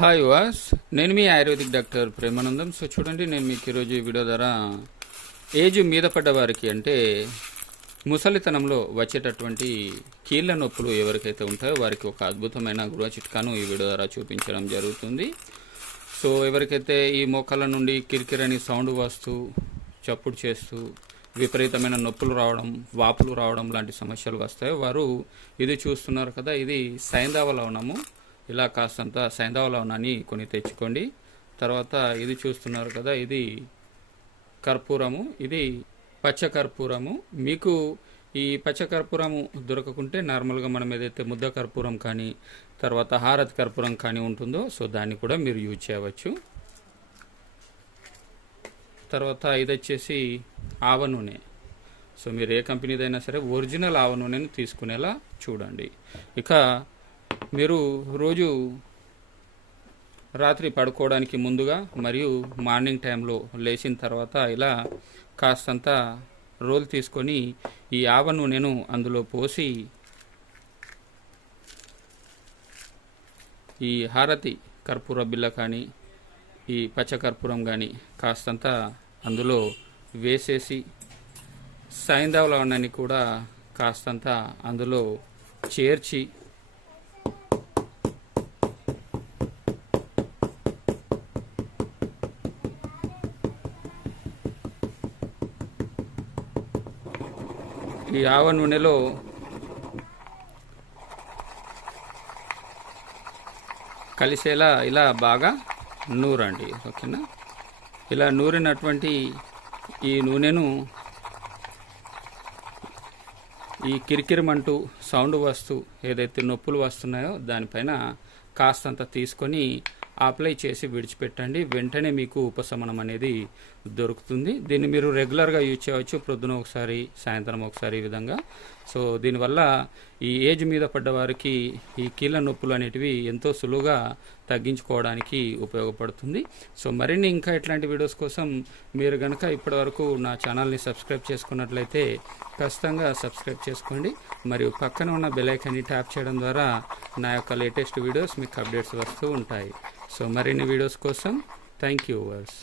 Hi వాస్ నేను మీ ఆయుర్వేదిక్ డాక్టర్ ప్రేమానందం. సో చూడండి నేను మీకు ఈరోజు ఈ వీడియో ద్వారా ఏజ్ మీద పడ్డ వారికి అంటే ముసలితనంలో వచ్చేటటువంటి కీళ్ళ నొప్పులు ఎవరికైతే ఉంటాయో వారికి ఒక అద్భుతమైన గృహ చిట్కాను ఈ వీడియో ద్వారా చూపించడం జరుగుతుంది. సో ఎవరికైతే ఈ మోకాళ్ళ నుండి కిరికిరని సౌండ్ వస్తూ చప్పుడు చేస్తూ విపరీతమైన నొప్పులు రావడం వాపులు రావడం లాంటి సమస్యలు వస్తాయో వారు ఇది చూస్తున్నారు కదా. ఇది సైంధవ లవణము. ఇలా కాస్తంత సైంధవ కొని తెచ్చుకోండి. తర్వాత ఇది చూస్తున్నారు కదా ఇది కర్పూరము ఇది పచ్చ కర్పూరము మీకు ఈ పచ్చ కర్పూరము దొరకకుంటే నార్మల్గా మనం ఏదైతే ముద్ద కర్పూరం కానీ తర్వాత హారత్ కర్పూరం కానీ ఉంటుందో సో దాన్ని కూడా మీరు యూజ్ చేయవచ్చు. తర్వాత ఇది వచ్చేసి ఆవ నూనె. సో మీరు ఏ కంపెనీదైనా సరే ఒరిజినల్ ఆవ నూనెను తీసుకునేలా చూడండి. ఇక మీరు రోజు రాత్రి పడుకోవడానికి ముందుగా మరియు మార్నింగ్ టైంలో లేచిన తర్వాత ఇలా కాస్తంత రోల్ తీసుకొని ఈ ఆవ నూనెను అందులో పోసి ఈ హారతి కర్పూర బిల్ల కానీ ఈ పచ్చకర్పూరం కానీ కాస్తంత అందులో వేసేసి సైంధవ లవణాన్ని కూడా కాస్తంత అందులో చేర్చి ఈ ఆవ నూనెలో కలిసేలా ఇలా బాగా నూరండి ఓకేనా? ఇలా నూరినటువంటి ఈ నూనెను ఈ కిరికిరిమంటూ సౌండ్ వస్తూ ఏదైతే నొప్పులు వస్తున్నాయో దానిపైన కాస్తంత తీసుకొని అప్లై చేసి విడిచిపెట్టండి. వెంటనే మీకు ఉపశమనం అనేది దొరుకుతుంది. దీన్ని మీరు రెగ్యులర్గా యూజ్ చేయవచ్చు. ప్రొద్దున ఒకసారి సాయంత్రం ఒకసారి ఈ విధంగా. సో దీనివల్ల ఈ ఏజ్ మీద పడ్డ వారికి ఈ కీళ్ళ నొప్పులు అనేటివి ఎంతో సులువుగా తగ్గించుకోవడానికి ఉపయోగపడుతుంది. సో మరిన్ని ఇంకా ఇట్లాంటి వీడియోస్ కోసం మీరు కనుక ఇప్పటివరకు నా ఛానల్ని సబ్స్క్రైబ్ చేసుకున్నట్లయితే ఖచ్చితంగా సబ్స్క్రైబ్ చేసుకోండి. మరియు పక్కన ఉన్న బెల్ ట్యాప్ చేయడం ద్వారా నా యొక్క లేటెస్ట్ వీడియోస్ మీకు అప్డేట్స్ వస్తూ ఉంటాయి. సో మరిన్ని వీడియోస్ కోసం థ్యాంక్ యూ వర్స్